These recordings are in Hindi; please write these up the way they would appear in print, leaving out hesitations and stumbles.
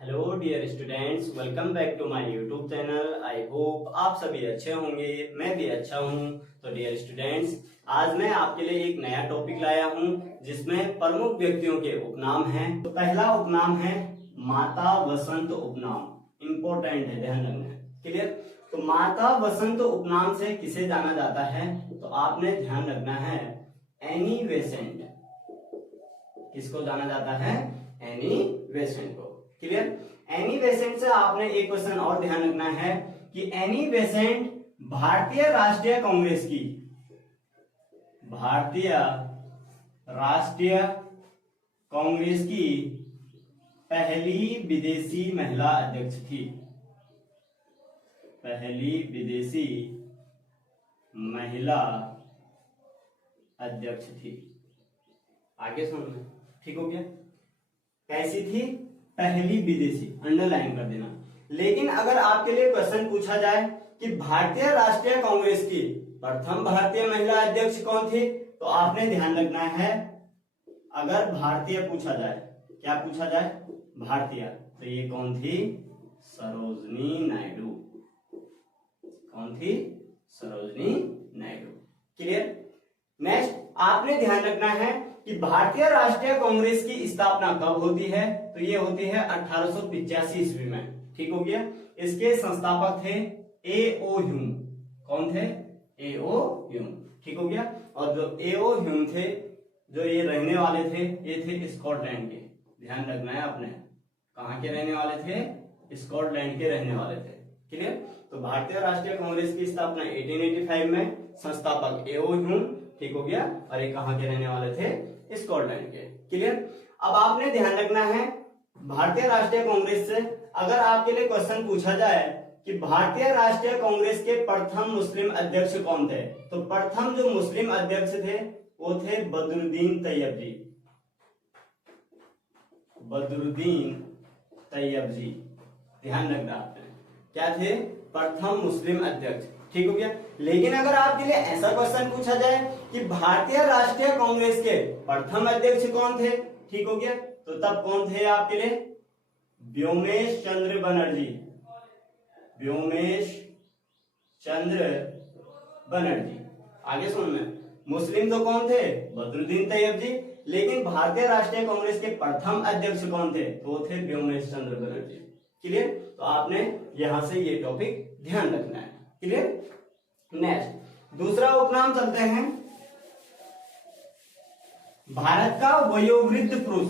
Hello dear students, welcome back to my YouTube channel. I hope आप सभी अच्छे होंगे, मैं भी अच्छा हूं। तो डियर स्टूडेंट्स, आज मैं आपके लिए एक नया टॉपिक लाया हूं जिसमें प्रमुख व्यक्तियों के उपनाम हैं। तो पहला उपनाम है माता वसंत उपनाम। इंपॉर्टेंट है, ध्यान रखना है। क्लियर? तो माता वसंत उपनाम से किसे जाना जाता है? तो आपने ध्यान रखना है, एनी बेसेंट। किसको जाना जाता है? एनी बेसेंट को। क्लियर? एनी बेसेंट से आपने एक क्वेश्चन और ध्यान रखना है कि एनी बेसेंट भारतीय राष्ट्रीय कांग्रेस की पहली विदेशी महिला अध्यक्ष थी। पहली विदेशी महिला अध्यक्ष थी। आगे सुनना, ठीक हो गया? कैसी थी? पहली विदेशी, अंडरलाइन कर देना। लेकिन अगर आपके लिए क्वेश्चन पूछा जाए कि भारतीय राष्ट्रीय कांग्रेस की प्रथम भारतीय महिला अध्यक्ष कौन थी, तो आपने ध्यान रखना है, अगर भारतीय पूछा जाए, क्या पूछा जाए? भारतीय, तो ये कौन थी? सरोजनी नायडू। कौन थी? सरोजनी नायडू। क्लियर? नेक्स्ट आपने ध्यान रखना है कि भारतीय राष्ट्रीय कांग्रेस की स्थापना कब होती है? तो ये होती है 1885 ईस्वी में। ठीक हो गया? इसके संस्थापक थे ए.ओ. ह्यूम। कौन थे? ए.ओ. ह्यूम। ठीक हो गया? और जो ए.ओ. ह्यूम थे, जो ये रहने वाले थे, ये थे स्कॉटलैंड के। ध्यान रखना है आपने, कहां के रहने वाले थे? स्कॉटलैंड के रहने वाले थे। क्लियर? तो भारतीय राष्ट्रीय कांग्रेस की स्थापना 1885 में, संस्थापक ए.ओ. ह्यूम। ठीक हो गया? और ये कहां के रहने वाले थे? स्कॉटलैंड के। क्लियर? अब आपने ध्यान रखना है, भारतीय राष्ट्रीय कांग्रेस से अगर आपके लिए क्वेश्चन पूछा जाए कि भारतीय राष्ट्रीय कांग्रेस के प्रथम मुस्लिम अध्यक्ष कौन थे, तो प्रथम जो मुस्लिम अध्यक्ष थे वो थे बदरुद्दीन तैयब जी। बदरुद्दीन तैयब जी, ध्यान रखना आपने, क्या थे? प्रथम मुस्लिम अध्यक्ष। ठीक हो गया? लेकिन अगर आपके लिए ऐसा क्वेश्चन पूछा जाए कि भारतीय राष्ट्रीय कांग्रेस के प्रथम अध्यक्ष कौन थे, ठीक हो गया, तो तब कौन थे आपके लिए? व्योमेश चंद्र बनर्जी। व्योमेश चंद्र बनर्जी। आगे सुनना, मुस्लिम तो कौन थे? बदरुद्दीन तैयब जी। लेकिन भारतीय राष्ट्रीय कांग्रेस के प्रथम अध्यक्ष कौन थे? तो वो थे व्योमेश चंद्र बनर्जी। क्लियर? तो आपने यहां से ये टॉपिक ध्यान रखना है। क्लियर? नेक्स्ट दूसरा उपनाम चलते हैं, भारत का वयोवृद्ध पुरुष।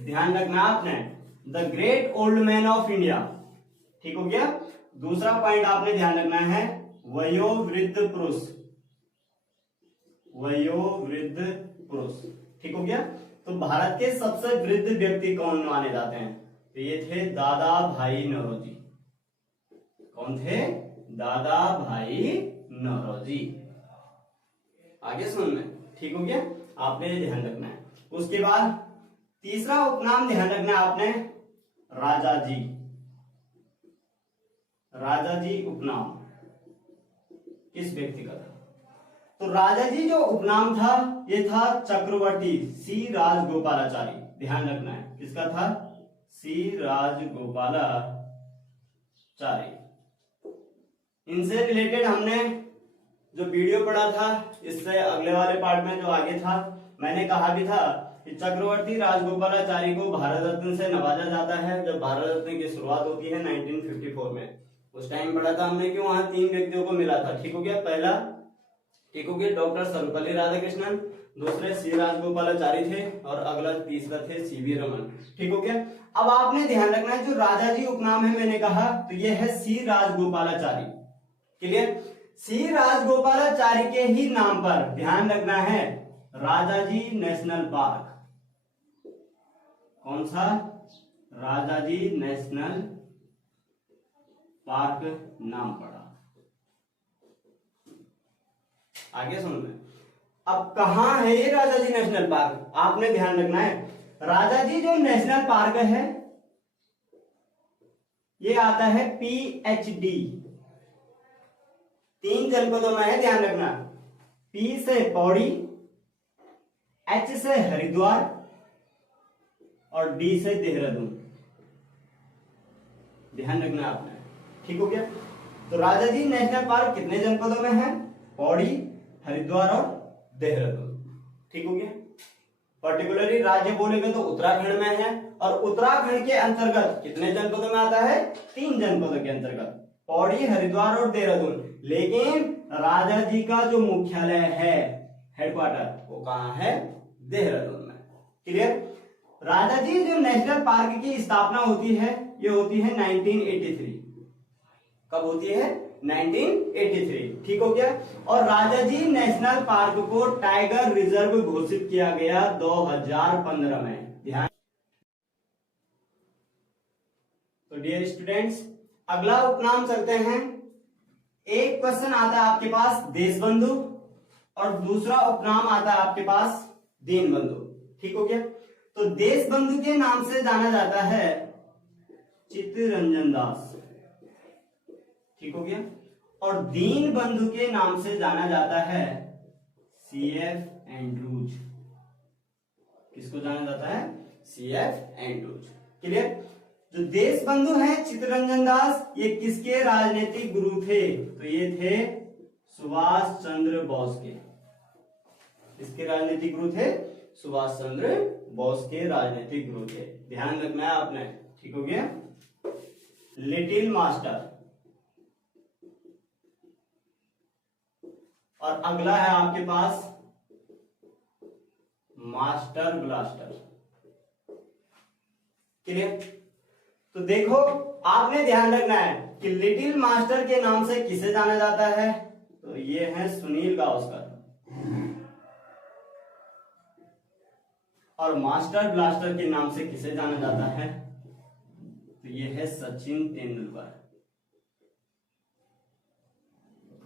ध्यान रखना आपने, the great old man of India. ठीक हो गया? दूसरा पॉइंट आपने ध्यान रखना है, वयोवृद्ध पुरुष। वयोवृद्ध पुरुष। ठीक हो गया? तो भारत के सबसे वृद्ध व्यक्ति कौन माने जाते हैं? तो ये थे दादा भाई नौरोजी। कौन थे? दादा भाई नौरोजी। आगे सुनना, ठीक हो गया? आपने ध्यान रखना है। उसके बाद तीसरा उपनाम ध्यान रखना है आपने, राजा जी। राजा जी उपनाम किस व्यक्ति का था? तो राजा जी जो उपनाम था, ये था चक्रवर्ती सी राजगोपालाचारी। ध्यान रखना है, किसका था? सी राजगोपालाचारी। इनसे रिलेटेड हमने जो वीडियो पढ़ा था, इससे अगले वाले पार्ट में जो आगे था, मैंने कहा भी था कि चक्रवर्ती राजगोपालाचारी को भारत रत्न से नवाजा जाता है। जब भारत रत्न की शुरुआत होती है 1954 में, उस टाइम पढ़ा था हमने कि वहां 3 व्यक्तियों को मिला था। ठीक हो गया? पहला, ठीक हो गया, डॉक्टर सर्वपल्ली राधाकृष्णन, दूसरे सी राजगोपालाचारी थे, और अगला तीसरा थे सीवी रमन। ठीक हो गया? अब आपने ध्यान रखना है, जो राजा जी उपनाम है मैंने कहा, तो यह है सी राजगोपालाचारी। क्लियर? सी राजगोपालाचारी के ही नाम पर ध्यान रखना है, राजाजी नेशनल पार्क। कौन सा? राजाजी नेशनल पार्क नाम पड़ा। आगे सुनना, अब कहां है ये राजाजी नेशनल पार्क? आपने ध्यान रखना है, राजाजी जो नेशनल पार्क है, ये आता है PHD, 3 जनपदों में है। ध्यान रखना, P से पौड़ी, H से हरिद्वार और D से देहरादून। ध्यान रखना आपने, ठीक हो गया। तो राजाजी नेशनल पार्क कितने जनपदों में है? पौड़ी, हरिद्वार और देहरादून, ठीक हो गया। पर्टिकुलरली राज्य बोलेंगे तो उत्तराखंड में है, और उत्तराखंड के अंतर्गत कितने जनपदों में आता है? 3 जनपदों के अंतर्गत, पौड़ी, हरिद्वार और देहरादून। लेकिन राजा जी का जो मुख्यालय है, हेडक्वार्टर, वो कहाँ है? देहरादून में। क्लियर? राजा जी जो नेशनल पार्क की स्थापना होती है, ये होती है 1983। कब होती है? 1983, ठीक हो गया। और राजा जी नेशनल पार्क को टाइगर रिजर्व घोषित किया गया 2015 में। ध्यान। तो डियर स्टूडेंट्स, अगला उपनाम चलते हैं। एक क्वेश्चन आता है आपके पास देशबंधु, और दूसरा उपनाम आता है आपके पास दीनबंधु, ठीक हो गया। तो देशबंधु के नाम से जाना जाता है चित्तरंजन दास, ठीक हो गया। और दीनबंधु के नाम से जाना जाता है CF एंड्रूज। किसको जाना जाता है? CF Andrews. क्लियर? जो देशबंधु हैं चित्तरंजन दास, ये किसके राजनीतिक गुरु थे? तो ये थे सुभाष चंद्र बोस के। किसके राजनीतिक गुरु थे? सुभाष चंद्र बोस के राजनीतिक गुरु थे। ध्यान रखना है आपने, ठीक हो गया। लिटिल मास्टर, और अगला है आपके पास मास्टर ब्लास्टर। क्लियर? तो देखो, आपने ध्यान रखना है कि लिटिल मास्टर के नाम से किसे जाना जाता है? तो ये है सुनील गावस्कर। और मास्टर ब्लास्टर के नाम से किसे जाना जाता है? तो ये है सचिन तेंदुलकर।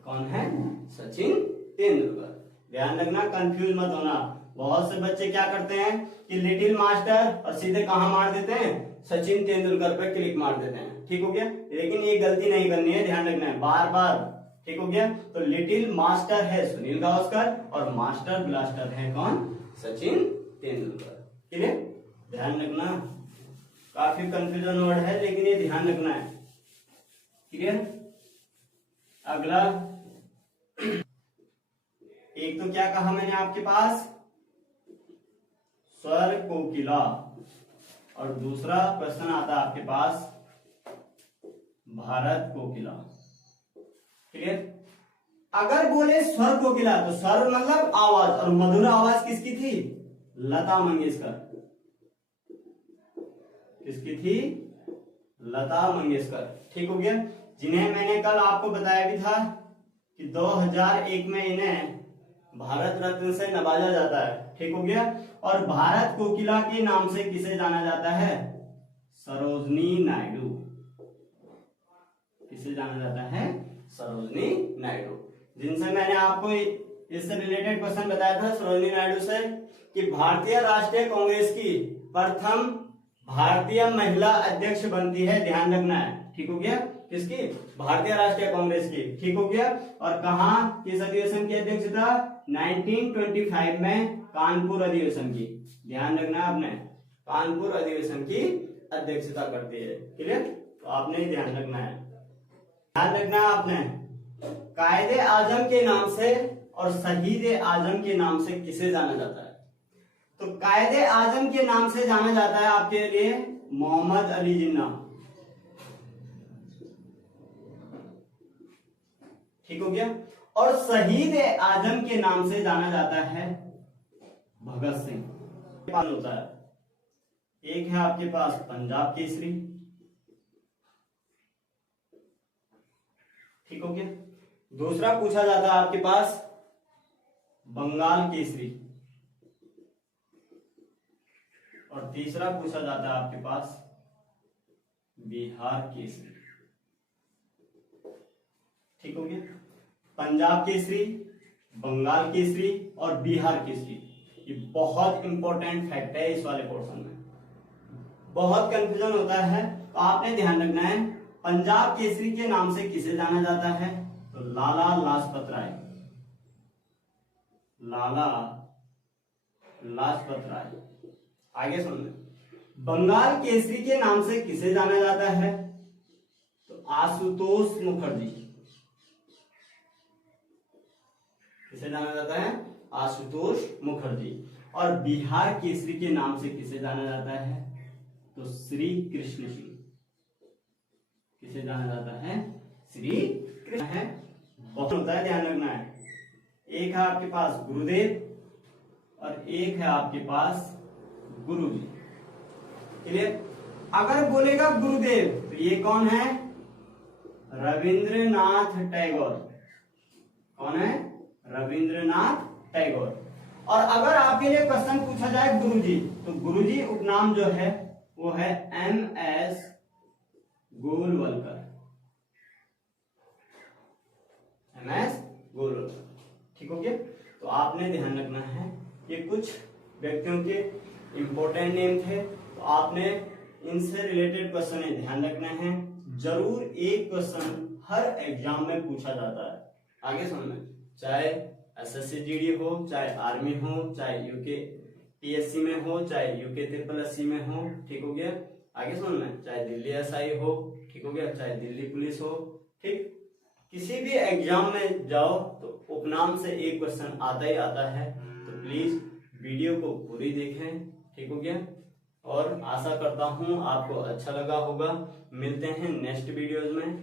कौन है? सचिन तेंदुलकर। ध्यान रखना, कंफ्यूज मत होना। बहुत से बच्चे क्या करते हैं कि लिटिल मास्टर और सीधे कहां मार देते हैं? सचिन तेंदुलकर पे क्लिक मार देते हैं, ठीक हो गया। लेकिन ये गलती नहीं करनी है, ध्यान रखना है बार बार, ठीक हो गया। तो लिटिल मास्टर है सुनील गावस्कर, और मास्टर ब्लास्टर है कौन? सचिन तेंदुलकर। क्लियर? ध्यान रखना, काफी कंफ्यूजन वर्ड है, लेकिन ये ध्यान रखना है। क्लियर? अगला, एक तो क्या कहा मैंने आपके पास? स्वर कोकिला, और दूसरा क्वेश्चन आता है आपके पास भारत कोकिला। क्लियर? अगर बोले स्वर कोकिला, तो स्वर मतलब आवाज, और मधुर आवाज किसकी थी? लता मंगेशकर। किसकी थी? लता मंगेशकर, ठीक हो गया। जिन्हें मैंने कल आपको बताया भी था कि 2001 में इन्हें भारत रत्न से नवाजा जाता है, ठीक हो गया। और भारत कोकिला के नाम से किसे जाना जाता है? सरोजनी नायडू। किसे जाना जाता है? सरोजनी नायडू। जिनसे मैंने आपको इससे रिलेटेड क्वेश्चन बताया था सरोजनी नायडू से, कि भारतीय राष्ट्रीय कांग्रेस की प्रथम भारतीय महिला अध्यक्ष बनती है। ध्यान रखना है, ठीक हो गया। किसकी? भारतीय राष्ट्रीय कांग्रेस की, ठीक हो गया। और कहां किस अधिवेशन की अध्यक्षता? 1925 में कानपुर अधिवेशन की। ध्यान रखना है आपने, कानपुर अधिवेशन की अध्यक्षता करती है। क्लियर? तो आपने ध्यान रखना है। ध्यान रखना है आपने, कायदे आजम के नाम से और शहीद आजम के नाम से किसे जाना जाता है? तो कायदे आजम के नाम से जाना जाता है आपके लिए मोहम्मद अली जिन्ना, ठीक हो गया। और शहीद आजम के नाम से जाना जाता है भगत सिंह। होता है, एक है आपके पास पंजाब केसरी, ठीक हो गया। दूसरा पूछा जाता है आपके पास बंगाल केसरी, और तीसरा पूछा जाता है आपके पास बिहार केसरी, ठीक हो गया। पंजाब केसरी, बंगाल केसरी और बिहार केसरी, ये बहुत इंपॉर्टेंट फैक्ट है इस वाले पोर्शन में, बहुत कंफ्यूजन होता है, तो आपने ध्यान रखना है। पंजाब केसरी के नाम से किसे जाना जाता है? तो लाला लाजपत राय, लाला लाजपत राय। आगे सुन ले। बंगाल केसरी के नाम से किसे जाना जाता है? आशुतोष मुखर्जी। किसे जाना जाता है? आशुतोष मुखर्जी। और बिहार केसरी के नाम से किसे जाना जाता है? तो श्री कृष्ण सिंह। किसे जाना जाता है? श्री कृष्ण है। ऑप्शन होता है, ध्यान रखना है। एक है आपके पास गुरुदेव और एक है आपके पास गुरुजी। क्लियर? अगर बोलेगा गुरुदेव तो ये कौन है? रविंद्रनाथ टैगोर। कौन है? रविंद्रनाथ टैगोर। और अगर आपके लिए क्वेश्चन पूछा जाए गुरुजी, तो गुरुजी उपनाम जो है वो है MS गोलवलकर। MS गोलवलकर। ठीक हो गया? तो आपने ध्यान रखना है, ये कुछ व्यक्तियों के इंपॉर्टेंट नेम थे, तो आपने इनसे रिलेटेड क्वेश्चन ध्यान रखना है। जरूर एक क्वेश्चन हर एग्जाम में पूछा जाता है। आगे सुनना, चाहे SSC GD हो, चाहे आर्मी हो, चाहे यूके PSC में हो, चाहे यूके SSC में हो। ठीक हो गया? आगे सुनना, चाहे दिल्ली SI हो, ठीक हो गया, चाहे दिल्ली पुलिस हो। ठीक, किसी भी एग्जाम में जाओ तो उपनाम से एक क्वेश्चन आता ही आता है। तो प्लीज वीडियो को पूरी देखें। ठीक हो गया? और आशा करता हूं आपको अच्छा लगा होगा। मिलते हैं नेक्स्ट वीडियोज में।